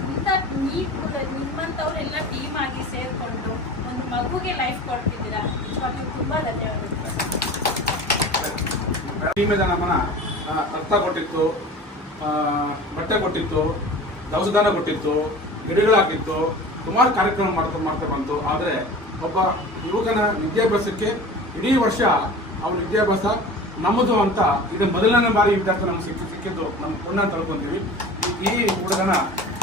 ಇಂಥ ನಿಮ್ಮಂಥವ್ರೆಲ್ಲ ಟೀಮ್ ಆಗಿ ಸೇರಿಕೊಂಡು ಒಂದು ಮಗುಗೆ ಲೈಫ್ ಕೊಡ್ತಿದ್ದೀರಾ. ನಿಜವಾಗ್ಲೂ ತುಂಬ ಧನ್ಯವಾದಗಳು. ಟೀಮಿಂದ ನಮ್ಮನ್ನ ರಕ್ತ ಕೊಟ್ಟಿತ್ತು, ಬಟ್ಟೆ ಕೊಟ್ಟಿತ್ತು, ದವಸದಾನ ಕೊಟ್ಟಿತ್ತು, ಗಿಡಗಳು ಹಾಕಿತ್ತು, ಸುಮಾರು ಕಾರ್ಯಕ್ರಮ ಮಾಡ್ತಾ ಬಂತು. ಆದರೆ ಒಬ್ಬ ಯುವಕನ ವಿದ್ಯಾಭ್ಯಾಸಕ್ಕೆ ಇಡೀ ವರ್ಷ ಅವ್ರ ವಿದ್ಯಾಭ್ಯಾಸ ನಮ್ಮದು ಅಂತ ಇದು ಮೊದಲನೇ ಬಾರಿ ವಿದ್ಯಾರ್ಥಿ ನಮ್ಗೆ ಸಿಕ್ಕಿದ್ದು ನಮ್ಮ ಪುಣ್ಯ ತಿಳ್ಕೊಂತೀವಿ. ಈ ಹುಡುಗನ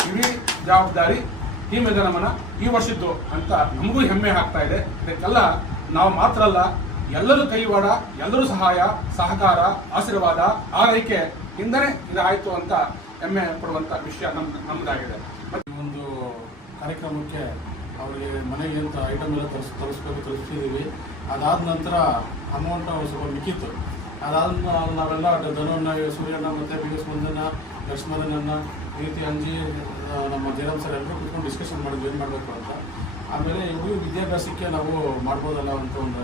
ಇಡೀ ಜವಾಬ್ದಾರಿ ಟೀಮ್ ನಮ್ಮನ್ನ ಈ ವರ್ಷದ್ದು ಅಂತ ನಮಗೂ ಹೆಮ್ಮೆ ಆಗ್ತಾ ಇದೆ. ಇದಕ್ಕೆಲ್ಲ ನಾವು ಮಾತ್ರ ಅಲ್ಲ, ಎಲ್ಲರೂ ಕೈವಾಡ, ಎಲ್ಲರೂ ಸಹಾಯ ಸಹಕಾರ ಆಶೀರ್ವಾದ ಆರೈಕೆ ಇಂದನೇ ಇದಾಯಿತು ಅಂತ ಹೆಮ್ಮೆ ಪಡುವಂಥ ವಿಷಯ ನಮ್ಮದಾಗಿದೆ. ಒಂದು ಕಾರ್ಯಕ್ರಮಕ್ಕೆ ಅವರಿಗೆ ಮನೆಗೆ ಅಂತ ಐಟಮ್ ಎಲ್ಲ ತರಿಸ್ತಿದ್ದೀವಿ. ಅದಾದ ನಂತರ ಅಮೌಂಟ್ ಸ್ವಲ್ಪ ಮಿಕ್ಕಿತ್ತು. ಅದಾದ ನಾವೆಲ್ಲ ಧನವನ್ನ, ಸೂರ್ಯಣ್ಣ ಮತ್ತು ಬಿ ಎಸ್ ಮಂಜಣ್ಣ, ಲಕ್ಷ್ಮಣನನ್ನ ಈ ರೀತಿ ಅಂಜಿ ನಮ್ಮ ಜಯರಾಮ್ ಸರ್ ಎಲ್ಲರೂ ಕುತ್ಕೊಂಡು ಡಿಸ್ಕಷನ್ ಮಾಡಿದ್ವಿ ಏನು ಮಾಡಬೇಕು ಅಂತ. ಆಮೇಲೆ ಇವರು ವಿದ್ಯಾಭ್ಯಾಸಕ್ಕೆ ನಾವು ಮಾಡ್ಬೋದಲ್ಲ ಅಂತ ಒಂದು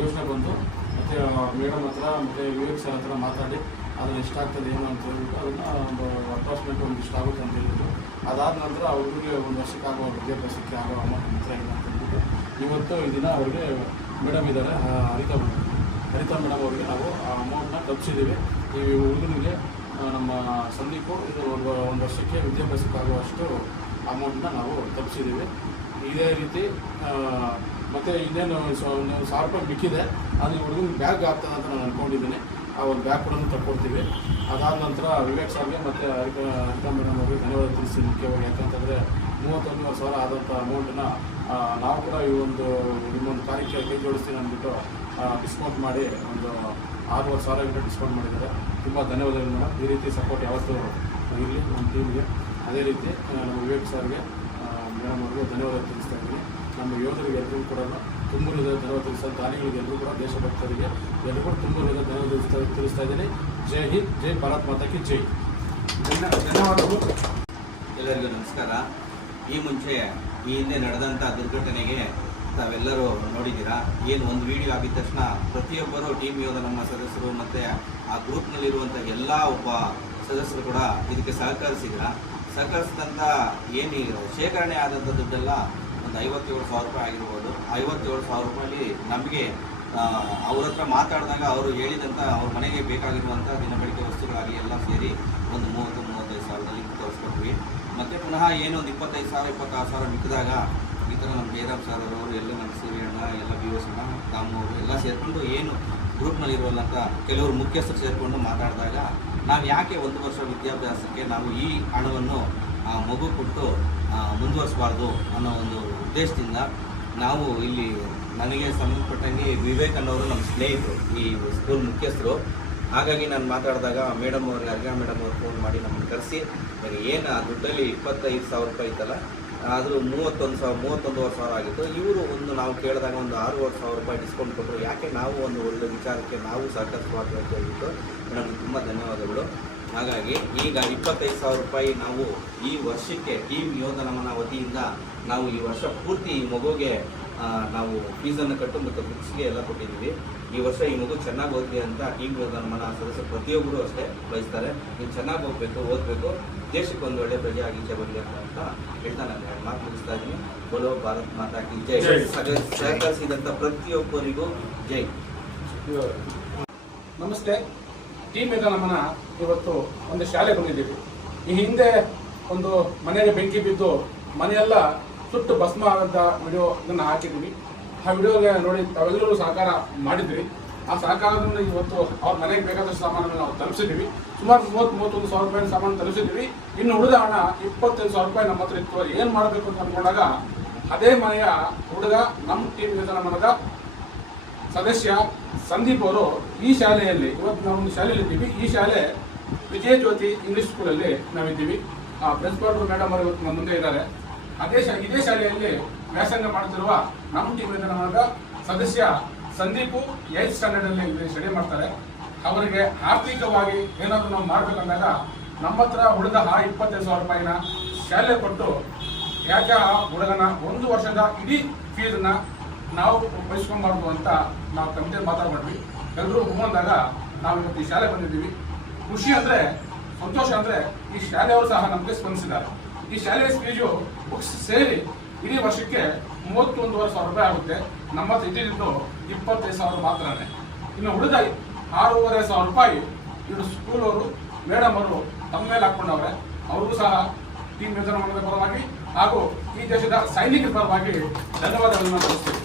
ಯೋಚನೆ ಬಂದು ಮತ್ತು ಮೇಡಮ್ ಹತ್ರ ಮತ್ತು ವಿವೇಕ್ ಸರ್ ಹತ್ರ ಮಾತಾಡಿ ಅದನ್ನು ಇಷ್ಟ ಆಗ್ತದೆ ಏನು ಅಂತ ಹೇಳ್ಬಿಟ್ಟು ಅದನ್ನು ಒಂದು ಅಪ್ರಾಕ್ಸಿಮೇಟ್ ಒಂದು ಇಷ್ಟ ಆಗುತ್ತೆ ಅಂತ ಹೇಳಿದ್ರು. ಅದಾದ ನಂತರ ಅವ್ರಿಗೆ ಒಂದು ವರ್ಷಕ್ಕೆ ಆಗೋ ವಿದ್ಯಾಭ್ಯಾಸಕ್ಕೆ ಆಗೋ ಅಮೌಂಟ್ ಮಾತ್ರ ಇಲ್ಲ ಅಂತ ಹೇಳ್ಬಿಟ್ಟು ಇವತ್ತು ಈ ದಿನ ಅವ್ರಿಗೆ ಮೇಡಮ್ ಇದ್ದಾರೆ, ಹರಿತಾ ಮೇಡಮ್ ಅವ್ರಿಗೆ ನಾವು ಆ ಅಮೌಂಟ್ನ ತಪ್ಪಿಸಿದ್ದೀವಿ. ಈ ಹುಡುಗನಿಗೆ ನಮ್ಮ ಸಂದೀಪು ಇದು ಒಂದು ವರ್ಷಕ್ಕೆ ವಿದ್ಯಾಭ್ಯಾಸಕ್ಕೆ ಆಗುವಷ್ಟು ಅಮೌಂಟ್ನ ನಾವು ತಪ್ಪಿಸಿದ್ದೀವಿ. ಇದೇ ರೀತಿ ಮತ್ತು ಇನ್ನೇನು 1000 ರೂಪಾಯಿ ಮಿಕ್ಕಿದೆ, ಅದು ಹುಡುಗನಿಗೆ ಬ್ಯಾಗ್ ಆಗ್ತದೆ ಅಂತ ನಾನು ಅಂದ್ಕೊಂಡಿದ್ದೀನಿ. ಆ ಒಂದು ಬ್ಯಾಗ್ ಕೂಡ ತಗೊಳ್ತೀವಿ. ಅದಾದ ನಂತರ ವಿವೇಕ್ ಸರ್ಗೆ ಮತ್ತು ಹರಿತಾ ಮೇಡಮ್ ಅವ್ರಿಗೆ ಧನ್ಯವಾದ ತಿಳಿಸ್ತೀನಿ ಮುಖ್ಯವಾಗಿ. ಯಾಕಂತಂದರೆ 31,000 ಆದಂಥ ಅಮೌಂಟನ್ನ ನಾವು ಕೂಡ ಈ ಒಂದು ನಿಮ್ಮೊಂದು ಕಾರ್ಯಕ್ಕೆ ಕೈ ಜೋಡಿಸ್ತೀನಿ ಅಂದ್ಬಿಟ್ಟು ಡಿಸ್ಕೌಂಟ್ ಮಾಡಿ ಒಂದು 6,500 ಡಿಸ್ಕೌಂಟ್ ಮಾಡಿದ್ದಾರೆ. ತುಂಬ ಧನ್ಯವಾದಗಳು ಮೇಡಮ್. ಈ ರೀತಿ ಸಪೋರ್ಟ್ ಯಾವತ್ತೂ ಇರಲಿ ನಮ್ಮ ಟೀಮ್ಗೆ. ಅದೇ ರೀತಿ ನಮ್ಮ ವಿವೇಕ್ ಸರ್ಗೆ ಮೇಡಮ್ ಅವ್ರಿಗೆ ಧನ್ಯವಾದ ತಿಳಿಸ್ತಾ ಇದ್ದೀನಿ. ನಮ್ಮ ಯೋಧರಿಗೆ ಎಲ್ಲರಿಗೂ ಕೂಡ ತುಂಬ ಧನ್ಯವಾದ ತಿಳಿಸ್ತಾರೆ. ದಾನಿಗಳಿಗೆ ಎಲ್ಲರೂ ಕೂಡ ದೇಶಭಕ್ತರಿಗೆ ಎಲ್ಲರೂ ಕೂಡ ತುಂಬ ಧನ್ಯವಾದ ತಿಳಿಸ್ತಾ ಇದ್ದೀನಿ. ಜೈ ಹಿಂದ್, ಜೈ ಭಾರತ್ ಮಾತಾ ಕಿ ಜೈ. ಧನ್ಯವಾದಗಳು. ಎಲ್ಲರಿಗೂ ನಮಸ್ಕಾರ. ಈ ಮುಂಚೆ ಈ ಹಿಂದೆ ನಡೆದಂಥ ದುರ್ಘಟನೆಗೆ ತಾವೆಲ್ಲರೂ ನೋಡಿದ್ದೀರಾ. ಏನು ಒಂದು ವಿಡಿಯೋ ಆಗಿದ ತಕ್ಷಣ ಪ್ರತಿಯೊಬ್ಬರು ಟೀಮ್ ಯೋಧ ನಮ್ಮ ಸದಸ್ಯರು ಮತ್ತು ಆ ಗ್ರೂಪ್ನಲ್ಲಿರುವಂಥ ಎಲ್ಲ ಒಬ್ಬ ಸದಸ್ಯರು ಕೂಡ ಇದಕ್ಕೆ ಸಹಕರಿಸಿದಂಥ ಏನು ಶೇಖರಣೆ ಆದಂಥ ದುಡ್ಡೆಲ್ಲ ಒಂದು 57,000 ರೂಪಾಯಿ ಆಗಿರ್ಬೋದು. 57,000 ರೂಪಾಯಿ ನಮಗೆ ಅವ್ರ ಹತ್ರ ಮಾತಾಡಿದಾಗ ಅವರು ಹೇಳಿದಂಥ ಅವ್ರ ಮನೆಗೆ ಬೇಕಾಗಿರುವಂಥ ದಿನಬಳಕೆ ವಸ್ತುಗಳಾಗಿ ಎಲ್ಲ ಸೇರಿ ಒಂದು 30-35 ಸಾವಿರದಲ್ಲಿ ತರಿಸ್ಕೊಟ್ವಿ. ಮತ್ತು ಪುನಃ ಏನೋ ಒಂದು 25,000-26,000 ಮಿಕ್ಕಿದಾಗ ಈ ಥರ ನಮ್ಮ ಜಯರಾಮ್ ಸರ್ ಅವರು ಎಲ್ಲ ನಮ್ಮ ಸೂರ್ಯಣ್ಣ ಎಲ್ಲ ಬಿ ಎಸ್ ಅಣ್ಣ ರಾಮು ಅವರು ಎಲ್ಲ ಸೇರಿಕೊಂಡು ಏನು ಗ್ರೂಪ್ನಲ್ಲಿರುವಲ್ಲಂತ ಕೆಲವರು ಮುಖ್ಯಸ್ಥರು ಸೇರಿಕೊಂಡು ಮಾತಾಡಿದಾಗ ನಾವು ಯಾಕೆ 1 ವರ್ಷ ವಿದ್ಯಾಭ್ಯಾಸಕ್ಕೆ ನಾವು ಈ ಹಣವನ್ನು ಮಗು ಕೊಟ್ಟು ಮುಂದುವರಿಸಬಾರ್ದು ಅನ್ನೋ ಒಂದು ಉದ್ದೇಶದಿಂದ ನಾವು ಇಲ್ಲಿ ನನಗೆ ಸಂಬಂಧಪಟ್ಟಂಗೆ ವಿವೇಕ್ ಅನ್ನೋರು ನಮ್ಮ ಸ್ನೇಹಿತರು, ಈ ಸ್ಕೂಲ್ ಮುಖ್ಯಸ್ಥರು. ಹಾಗಾಗಿ ನಾನು ಮಾತಾಡಿದಾಗ ಮೇಡಮ್ ಅವ್ರಿಗೆ ಅರ್ಘಾ ಮೇಡಮ್ ಅವ್ರು ಫೋನ್ ಮಾಡಿ ನಮ್ಮನ್ನು ಕರೆಸಿ ಏನು ಆ ದುಡ್ಡಲ್ಲಿ 25,000 ರೂಪಾಯಿ ಇತ್ತಲ್ಲ ಅದು 31,000 ಆಗಿತ್ತು. ಇವರು ನಾವು ಕೇಳಿದಾಗ ಒಂದು 6,000 ರೂಪಾಯಿ ಡಿಸ್ಕೌಂಟ್ ಕೊಟ್ಟರು. ಯಾಕೆ ನಾವು ಒಂದು ಒಳ್ಳೆ ವಿಚಾರಕ್ಕೆ ನಾವು ಸಹಕರಿಸಬಾರ್ದು ಅಂತ ಹೇಳ್ಬಿಟ್ಟು ಮೇಡಮ್ ತುಂಬ ಧನ್ಯವಾದಗಳು. ಹಾಗಾಗಿ ಈಗ 25,000 ರೂಪಾಯಿ ನಾವು ಈ ವರ್ಷಕ್ಕೆ ಟೀಮ್ ಯೋಧ ನಮನ ವತಿಯಿಂದ ನಾವು ಈ ವರ್ಷ ಪೂರ್ತಿ ಈ ಮಗುಗೆ ನಾವು ಫೀಸನ್ನು ಕಟ್ಟು ಮತ್ತು ಬುಕ್ಸ್ಗೆ ಎಲ್ಲ ಕೊಟ್ಟಿದ್ದೀವಿ. ಈ ವರ್ಷ ಈ ಮಗು ಚೆನ್ನಾಗಿ ಓದಲಿ ಅಂತ ಟೀಮ್ ಯೋಧ ನಮನ ಸದಸ್ಯರು ಪ್ರತಿಯೊಬ್ಬರು ಅಷ್ಟೇ ಬಯಸ್ತಾರೆ. ನೀವು ಚೆನ್ನಾಗಿ ಓದಬೇಕು, ದೇಶಕ್ಕೆ ಒಂದು ಒಳ್ಳೆ ಪ್ರಜೆ ಆಗೀಚೆ ಬರಲಿ ಅಂತ ಹೇಳ್ತಾ ನಾನು ಮಾತು ಮುಗಿಸ್ತಾ ಇದ್ದೀನಿ. ಬೋಲೋ ಭಾರತ್ ಮಾತಾ ಕಿ ಜೈ. ಸಹಕರಿಸಿದಂಥ ಪ್ರತಿಯೊಬ್ಬರಿಗೂ ಜೈ. ನಮಸ್ತೆ. ಟೀಮ್ ಯೋಧ ನಮನ ಇವತ್ತು ಒಂದು ಶಾಲೆ ಬಂದಿದ್ದೀವಿ. ಈ ಹಿಂದೆ ಒಂದು ಮನೆಗೆ ಬೆಂಕಿ ಬಿದ್ದು ಮನೆಯೆಲ್ಲ ಸುಟ್ಟು ಭಸ್ಮ ಆದಂಥ ವಿಡಿಯೋ ಇದನ್ನು ಹಾಕಿದ್ದೀವಿ. ಆ ವಿಡಿಯೋಗೆ ನೋಡಿ ತಾವೆಲ್ಲರೂ ಸಹಕಾರ ಮಾಡಿದ್ವಿ. ಆ ಸಹಕಾರದಿಂದ ಇವತ್ತು ಅವ್ರ ಮನೆಗೆ ಬೇಕಾದಷ್ಟು ಸಾಮಾನನ್ನು ನಾವು ತಲುಪಿಸಿದ್ದೀವಿ. ಸುಮಾರು 30-31,000 ರೂಪಾಯಿ ಸಾಮಾನು ತಲುಪಿಸಿದ್ದೀವಿ. ಇನ್ನು ಉಳಿದ ಹಣ 25,000 ರೂಪಾಯಿ ನಮ್ಮ ಹತ್ರ ಇತ್ತು. ಏನು ಮಾಡಬೇಕು ಅಂತ ಅಂದ್ಕೊಂಡಾಗ ಅದೇ ಮನೆಯ ಹುಡುಗ ನಮ್ಮ ಟೀಮ್ ಯೋಧ ನಮನದ ಸದಸ್ಯ ಸಂದೀಪ್ ಅವರು ಈ ಶಾಲೆಯಲ್ಲಿ ಇವತ್ತು ನಾವು ಒಂದು ಶಾಲೆಯಲ್ಲಿ ಇದ್ದೀವಿ. ಈ ಶಾಲೆ ವಿಜಯ ಜ್ಯೋತಿ ಇಂಗ್ಲಿಷ್ ಸ್ಕೂಲಲ್ಲಿ ನಾವಿದ್ದೀವಿ. ಪ್ರಿನ್ಸಿಪಾಲ್ ಮೇಡಮ್ ಅವರು ಇವತ್ತು ನಮ್ಮ ಮುಂದೆ ಇದ್ದಾರೆ. ಇದೇ ಶಾಲೆಯಲ್ಲಿ ವ್ಯಾಸಂಗ ಮಾಡುತ್ತಿರುವ ನಮ್ಮ ಟೀಮ್ ಯೋಧ ಸದಸ್ಯ ಸಂದೀಪು 8th ಸ್ಟ್ಯಾಂಡರ್ಡಲ್ಲಿ ಸ್ಟಡಿ ಮಾಡ್ತಾರೆ. ಅವರಿಗೆ ಆರ್ಥಿಕವಾಗಿ ಏನಾದರೂ ನಾವು ಮಾಡಬೇಕಂದಾಗ ನಮ್ಮ ಹತ್ರ ಉಳಿದ 25,000 ರೂಪಾಯಿನ ಶಾಲೆ ಕೊಟ್ಟು ಯಾಕೆ ಆ ಹುಡುಗನ 1 ವರ್ಷದ ಇಡೀ ಫೀಸನ್ನ ನಾವು ಬಯಸ್ಕೊಂಬಾರ್ದು ಅಂತ ನಾವು ಕಮಿಟಿಯಲ್ಲಿ ಮಾತಾಡ್ಬಿಟ್ವಿ. ಎಲ್ಲರೂ ಬಂದಾಗ ನಾವು ಇವತ್ತು ಈ ಶಾಲೆ ಬಂದಿದ್ದೀವಿ. ಖುಷಿ ಅಂದರೆ, ಸಂತೋಷ ಅಂದರೆ ಈ ಶಾಲೆಯವರು ಸಹ ನಮಗೆ ಸ್ಪಂದಿಸಿದ್ದಾರೆ. ಈ ಶಾಲೆಯ ಫೀಸು ಬುಕ್ಸ್ ಸೇರಿ ಇಡೀ ವರ್ಷಕ್ಕೆ 31,500 ರೂಪಾಯಿ ಆಗುತ್ತೆ. ನಮ್ಮ ಇದ್ದಿದ್ದು 25,000 ಮಾತ್ರನೇ. ಇನ್ನು ಉಳಿದ 6,500 ರೂಪಾಯಿ ಇವರು ಸ್ಕೂಲ್ ಅವರು ಮೇಡಮ್ ಅವರು ತಮ್ಮ ಮೇಲೆ ಹಾಕೊಂಡವ್ರೆ. ಅವ್ರಿಗೂ ಸಹ ಟೀಮ್ ಯೋಜನಾ ಮಂಡಳದ ಪರವಾಗಿ ಹಾಗೂ ಈ ದೇಶದ ಸೈನಿಕರ ಪರವಾಗಿ ಧನ್ಯವಾದಗಳನ್ನು ತಿಳಿಸ್ತೀನಿ.